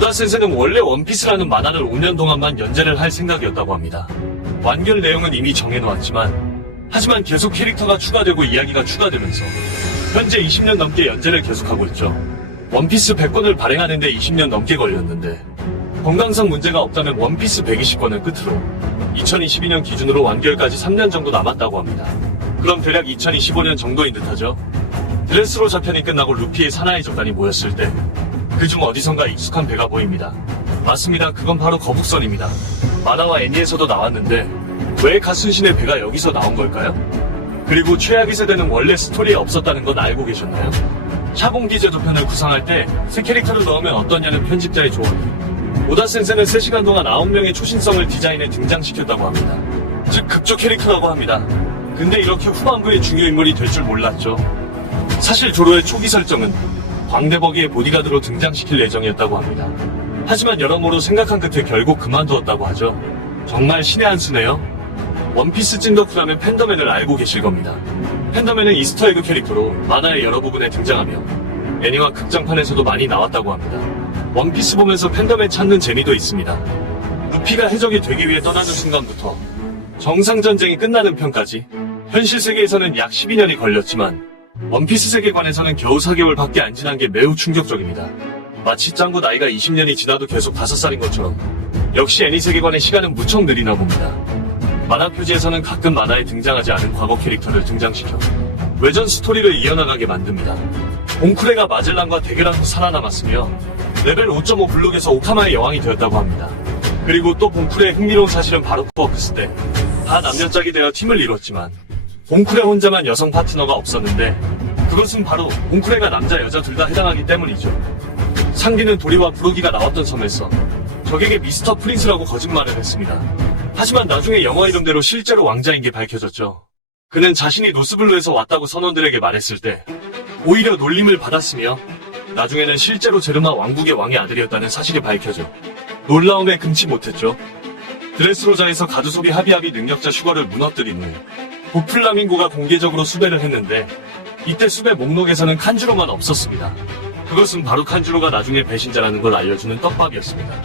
오다 센세는 원래 원피스라는 만화를 5년 동안만 연재를 할 생각이었다고 합니다. 완결 내용은 이미 정해놓았지만 하지만 계속 캐릭터가 추가되고 이야기가 추가되면서 현재 20년 넘게 연재를 계속하고 있죠. 원피스 100권을 발행하는데 20년 넘게 걸렸는데 건강상 문제가 없다면 원피스 120권을 끝으로 2022년 기준으로 완결까지 3년 정도 남았다고 합니다. 그럼 대략 2025년 정도인 듯하죠. 드레스로자 편이 끝나고 루피의 사나이 적단이 모였을 때 그중 어디선가 익숙한 배가 보입니다. 맞습니다. 그건 바로 거북선입니다. 만화와 애니에서도 나왔는데 왜 가순신의 배가 여기서 나온 걸까요? 그리고 최악의 세대는 원래 스토리에 없었다는 건 알고 계셨나요? 샤봉기 제도편을 구상할 때 새 캐릭터를 넣으면 어떠냐는 편집자의 조언. 오다 센세는 3시간 동안 9명의 초신성을 디자인에 등장시켰다고 합니다. 즉 극조 캐릭터라고 합니다. 근데 이렇게 후반부의 중요 인물이 될 줄 몰랐죠. 사실 조로의 초기 설정은 광대버기의 보디가드로 등장시킬 예정이었다고 합니다. 하지만 여러모로 생각한 끝에 결국 그만두었다고 하죠. 정말 신의 한 수네요. 원피스 찐덕후라면 팬더맨을 알고 계실 겁니다. 팬더맨은 이스터에그 캐릭터로 만화의 여러 부분에 등장하며 애니와 극장판에서도 많이 나왔다고 합니다. 원피스 보면서 팬더맨 찾는 재미도 있습니다. 루피가 해적이 되기 위해 떠나는 순간부터 정상전쟁이 끝나는 편까지 현실 세계에서는 약 12년이 걸렸지만 원피스 세계관에서는 겨우 4개월밖에 안 지난 게 매우 충격적입니다. 마치 짱구 나이가 20년이 지나도 계속 5살인 것처럼 역시 애니 세계관의 시간은 무척 느리나 봅니다. 만화 표지에서는 가끔 만화에 등장하지 않은 과거 캐릭터를 등장시켜 외전 스토리를 이어나가게 만듭니다. 봉쿠레가 마젤란과 대결한 후 살아남았으며 레벨 5.5 블록에서 오카마의 여왕이 되었다고 합니다. 그리고 또 봉쿠레의 흥미로운 사실은 바로 워크스 때 다 남녀짝이 되어 팀을 이뤘지만 봉쿠레 혼자만 여성 파트너가 없었는데 그것은 바로 봉쿠레가 남자 여자 둘 다 해당하기 때문이죠. 상기는 도리와 부르기가 나왔던 섬에서 적에게 미스터 프린스라고 거짓말을 했습니다. 하지만 나중에 영화 이름대로 실제로 왕자인 게 밝혀졌죠. 그는 자신이 노스블루에서 왔다고 선원들에게 말했을 때 오히려 놀림을 받았으며 나중에는 실제로 제르마 왕국의 왕의 아들이었다는 사실이 밝혀져 놀라움에 금치 못했죠. 드레스로자에서 가두소비 하비하비 능력자 슈거를 무너뜨린 후 보플라밍고가 공개적으로 수배를 했는데 이때 수배 목록에서는 칸주로만 없었습니다. 그것은 바로 칸주로가 나중에 배신자라는 걸 알려주는 떡밥이었습니다.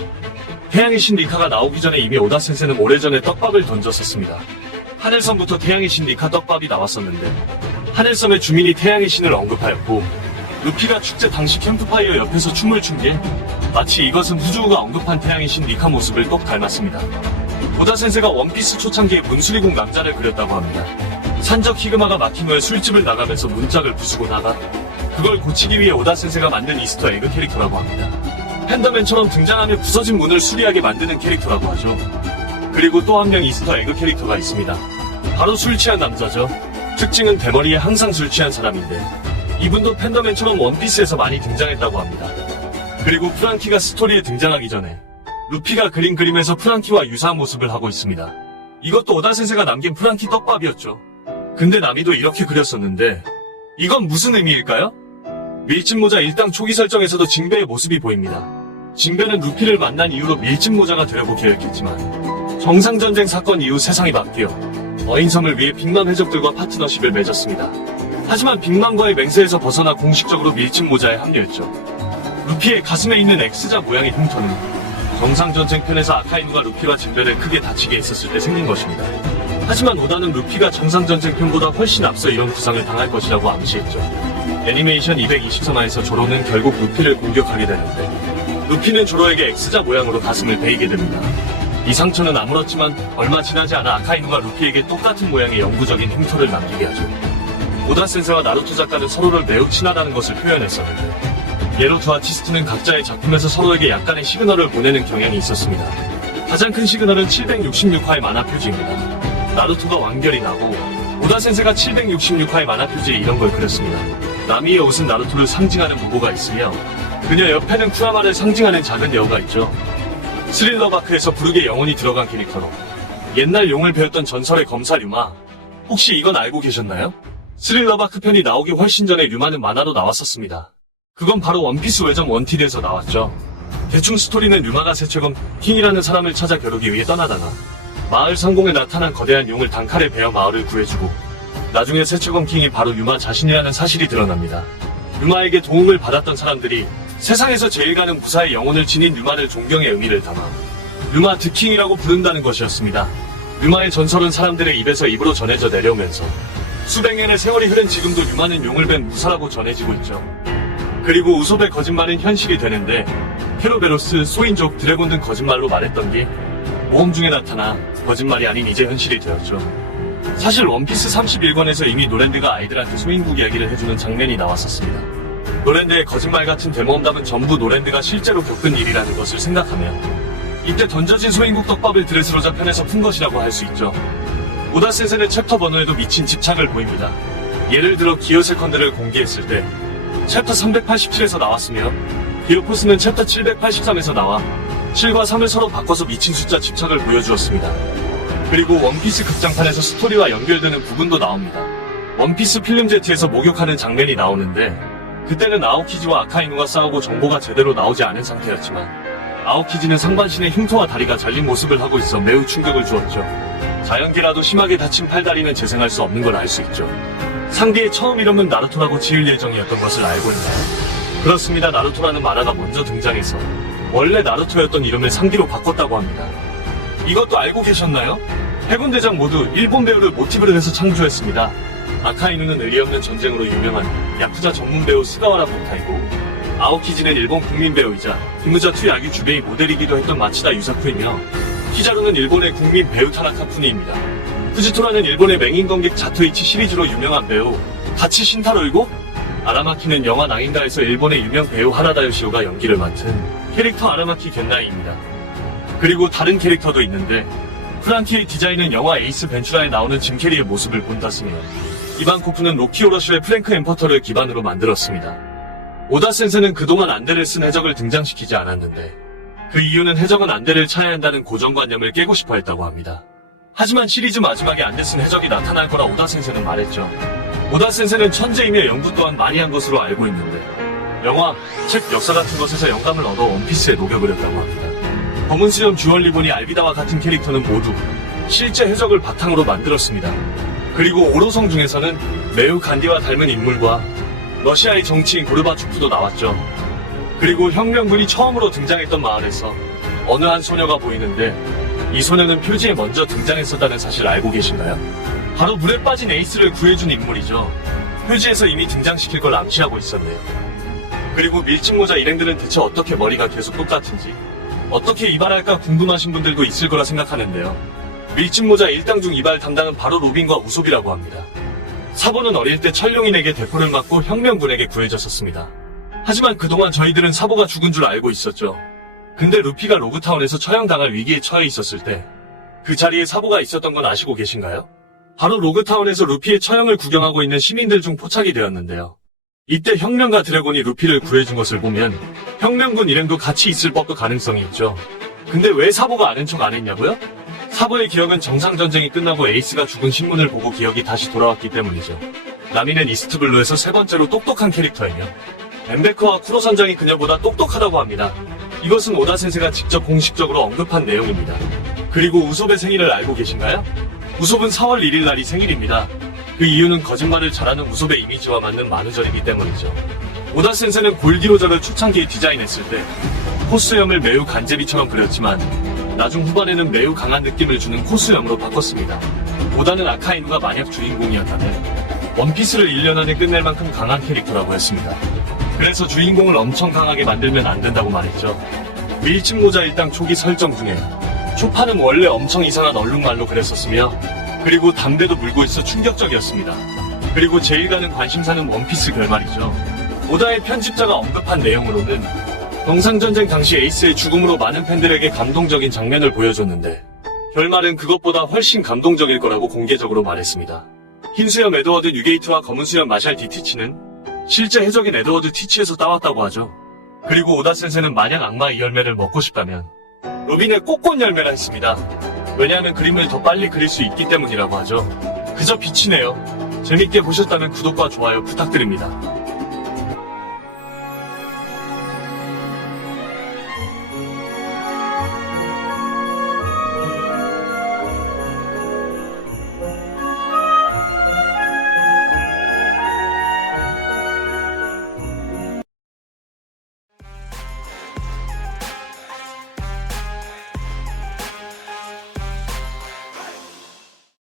태양의 신 리카가 나오기 전에 이미 오다 센세는 오래전에 떡밥을 던졌었습니다. 하늘섬부터 태양의 신 리카 떡밥이 나왔었는데 하늘섬의 주민이 태양의 신을 언급하였고 루피가 축제 당시 캠프파이어 옆에서 춤을 춘 게 마치 이것은 후주우가 언급한 태양의 신 리카 모습을 똑 닮았습니다. 오다 센세가 원피스 초창기에 문수리국 남자를 그렸다고 합니다. 산적 히그마가 막힌 후에 술집을 나가면서 문짝을 부수고 나가 그걸 고치기 위해 오다 센세가 만든 이스터 에그 캐릭터라고 합니다. 팬더맨처럼 등장하며 부서진 문을 수리하게 만드는 캐릭터라고 하죠. 그리고 또 한 명 이스터 에그 캐릭터가 있습니다. 바로 술 취한 남자죠. 특징은 대머리에 항상 술 취한 사람인데 이분도 팬더맨처럼 원피스에서 많이 등장했다고 합니다. 그리고 프랑키가 스토리에 등장하기 전에 루피가 그린 그림에서 프랑키와 유사한 모습을 하고 있습니다. 이것도 오다 센세가 남긴 프랑키 떡밥이었죠. 근데 나미도 이렇게 그렸었는데 이건 무슨 의미일까요? 밀짚모자 일당 초기 설정에서도 징베의 모습이 보입니다. 징베는 루피를 만난 이후로 밀짚모자가 되려고 계획했지만 정상전쟁 사건 이후 세상이 바뀌어 어인섬을 위해 빅맘 해적들과 파트너십을 맺었습니다. 하지만 빅맘과의 맹세에서 벗어나 공식적으로 밀짚모자에 합류했죠. 루피의 가슴에 있는 X자 모양의 흉터는 정상전쟁 편에서 아카이누가 루피와 징베를 크게 다치게 했었을 때 생긴 것입니다. 하지만 오다는 루피가 정상전쟁 편보다 훨씬 앞서 이런 부상을 당할 것이라고 암시했죠. 애니메이션 223화에서 조로는 결국 루피를 공격하게 되는데 루피는 조로에게 X자 모양으로 가슴을 베이게 됩니다. 이 상처는 아물었지만 얼마 지나지 않아 아카이누가 루피에게 똑같은 모양의 영구적인 흉터를 남기게 하죠. 오다 센세와 나루토 작가는 서로를 매우 친하다는 것을 표현했었는데 예로토 아티스트는 각자의 작품에서 서로에게 약간의 시그널을 보내는 경향이 있었습니다. 가장 큰 시그널은 766화의 만화 표지입니다. 나루토가 완결이 나고 오다 센세가 766화의 만화 표지에 이런 걸 그렸습니다. 나미의 옷은 나루토를 상징하는 무고가 있으며 그녀 옆에는 쿠라마를 상징하는 작은 여우가 있죠. 스릴러바크에서 부르게 영혼이 들어간 캐릭터로 옛날 용을 배웠던 전설의 검사 류마, 혹시 이건 알고 계셨나요? 스릴러바크 편이 나오기 훨씬 전에 류마는 만화로 나왔었습니다. 그건 바로 원피스 외전 원티드에서 나왔죠. 대충 스토리는 류마가 세최검 킹이라는 사람을 찾아 겨루기 위해 떠나다가 마을 상공에 나타난 거대한 용을 단칼에 베어 마을을 구해주고 나중에 세최검 킹이 바로 류마 자신이라는 사실이 드러납니다. 류마에게 도움을 받았던 사람들이 세상에서 제일 가는 부사의 영혼을 지닌 류마를 존경의 의미를 담아 류마 드킹이라고 부른다는 것이었습니다. 류마의 전설은 사람들의 입에서 입으로 전해져 내려오면서 수백 년의 세월이 흐른 지금도 류마는 용을 뵌 무사라고 전해지고 있죠. 그리고 우솝의 거짓말은 현실이 되는데 케로베로스, 소인족, 드래곤 등 거짓말로 말했던 게 모험 중에 나타나 거짓말이 아닌 이제 현실이 되었죠. 사실 원피스 31권에서 이미 노랜드가 아이들한테 소인국 이야기를 해주는 장면이 나왔었습니다. 노랜드의 거짓말 같은 대모험담은 전부 노랜드가 실제로 겪은 일이라는 것을 생각하면 이때 던져진 소인국 떡밥을 드레스로자 편에서 푼 것이라고 할 수 있죠. 오다 센세는 챕터 번호에도 미친 집착을 보입니다. 예를 들어 기어 세컨드를 공개했을 때 챕터 387에서 나왔으며 기어포스는 챕터 783에서 나와 7과 3을 서로 바꿔서 미친 숫자 집착을 보여주었습니다. 그리고 원피스 극장판에서 스토리와 연결되는 부분도 나옵니다. 원피스 필름 제트에서 목욕하는 장면이 나오는데 그때는 아오키지와 아카이누가 싸우고 정보가 제대로 나오지 않은 상태였지만 아오키지는 상반신에 흉터와 다리가 잘린 모습을 하고 있어 매우 충격을 주었죠. 자연계라도 심하게 다친 팔다리는 재생할 수 없는 걸 알 수 있죠. 상디의 처음 이름은 나루토라고 지을 예정이었던 것을 알고 있나요? 그렇습니다. 나루토라는 만화가 먼저 등장해서 원래 나루토였던 이름을 상디로 바꿨다고 합니다. 이것도 알고 계셨나요? 해군대장 모두 일본 배우를 모티브로 해서 창조했습니다. 아카이누는 의리 없는 전쟁으로 유명한 야쿠자 전문 배우 스가와라 본타이고 아오키지는 일본 국민 배우이자 히무자2 야규 주베이 모델이기도 했던 마치다 유사쿠이며 히자루는 일본의 국민 배우 타나카 푸니입니다. 후지토라는 일본의 맹인검객 자토이치 시리즈로 유명한 배우 가치 신타로이고 아라마키는 영화 낭인가에서 일본의 유명 배우 하라다 요시오가 연기를 맡은 캐릭터 아라마키 겐나이입니다. 그리고 다른 캐릭터도 있는데 프랑키의 디자인은 영화 에이스 벤츄라에 나오는 짐 캐리의 모습을 본땄으며 이반 코프는 로키 오러쇼의 프랭크 엠퍼터를 기반으로 만들었습니다. 오다 센세는 그동안 안대를 쓴 해적을 등장시키지 않았는데 그 이유는 해적은 안대를 차야 한다는 고정관념을 깨고 싶어 했다고 합니다. 하지만 시리즈 마지막에 안대 쓴 해적이 나타날 거라 오다 센세는 말했죠. 오다 센세는 천재이며 연구 또한 많이 한 것으로 알고 있는데 영화, 책, 역사 같은 것에서 영감을 얻어 원피스에 녹여버렸다고 합니다. 검은 수염 주얼 리본이 알비다와 같은 캐릭터는 모두 실제 해적을 바탕으로 만들었습니다. 그리고 오로성 중에서는 매우 간디와 닮은 인물과 러시아의 정치인 고르바초프도 나왔죠. 그리고 혁명군이 처음으로 등장했던 마을에서 어느 한 소녀가 보이는데 이 소녀는 표지에 먼저 등장했었다는 사실 알고 계신가요? 바로 물에 빠진 에이스를 구해준 인물이죠. 표지에서 이미 등장시킬 걸 암시하고 있었네요. 그리고 밀짚모자 일행들은 대체 어떻게 머리가 계속 똑같은지 어떻게 이발할까 궁금하신 분들도 있을 거라 생각하는데요. 밀짚모자 일당 중 이발 담당은 바로 로빈과 우솝이라고 합니다. 사보는 어릴 때 천룡인에게 대포를 맞고 혁명군에게 구해졌었습니다. 하지만 그동안 저희들은 사보가 죽은 줄 알고 있었죠. 근데 루피가 로그타운에서 처형당할 위기에 처해 있었을 때 그 자리에 사보가 있었던 건 아시고 계신가요? 바로 로그타운에서 루피의 처형을 구경하고 있는 시민들 중 포착이 되었는데요. 이때 혁명가 드래곤이 루피를 구해준 것을 보면 혁명군 일행도 같이 있을 법도 가능성이 있죠. 근데 왜 사보가 아는 척 안 했냐고요? 사보의 기억은 정상전쟁이 끝나고 에이스가 죽은 신문을 보고 기억이 다시 돌아왔기 때문이죠. 나미는 이스트블루에서 세 번째로 똑똑한 캐릭터이며 엠베커와 쿠로 선장이 그녀보다 똑똑하다고 합니다. 이것은 오다 센세가 직접 공식적으로 언급한 내용입니다. 그리고 우솝의 생일을 알고 계신가요? 우솝은 4월 1일 날이 생일입니다. 그 이유는 거짓말을 잘하는 우솝의 이미지와 맞는 만우절이기 때문이죠. 오다 센세는 골디로저를 초창기에 디자인했을 때 코스염을 매우 간제비처럼 그렸지만 나중 후반에는 매우 강한 느낌을 주는 코스염으로 바꿨습니다. 오다는 아카이누가 만약 주인공이었다면 원피스를 1년 안에 끝낼 만큼 강한 캐릭터라고 했습니다. 그래서 주인공을 엄청 강하게 만들면 안 된다고 말했죠. 밀짚모자 일당 초기 설정 중에 초파는 원래 엄청 이상한 얼룩말로 그랬었으며 그리고 담배도 물고 있어 충격적이었습니다. 그리고 제일 가는 관심사는 원피스 결말이죠. 오다의 편집자가 언급한 내용으로는 영상전쟁 당시 에이스의 죽음으로 많은 팬들에게 감동적인 장면을 보여줬는데 결말은 그것보다 훨씬 감동적일 거라고 공개적으로 말했습니다. 흰수염 에드워드 뉴게이트와 검은수염 마샬 디티치는 실제 해적인 에드워드 티치에서 따왔다고 하죠. 그리고 오다 센세는 만약 악마의 열매를 먹고 싶다면 로빈의 꽃꽃 열매라 했습니다. 왜냐하면 그림을 더 빨리 그릴 수 있기 때문이라고 하죠. 그저 빛이네요. 재밌게 보셨다면 구독과 좋아요 부탁드립니다.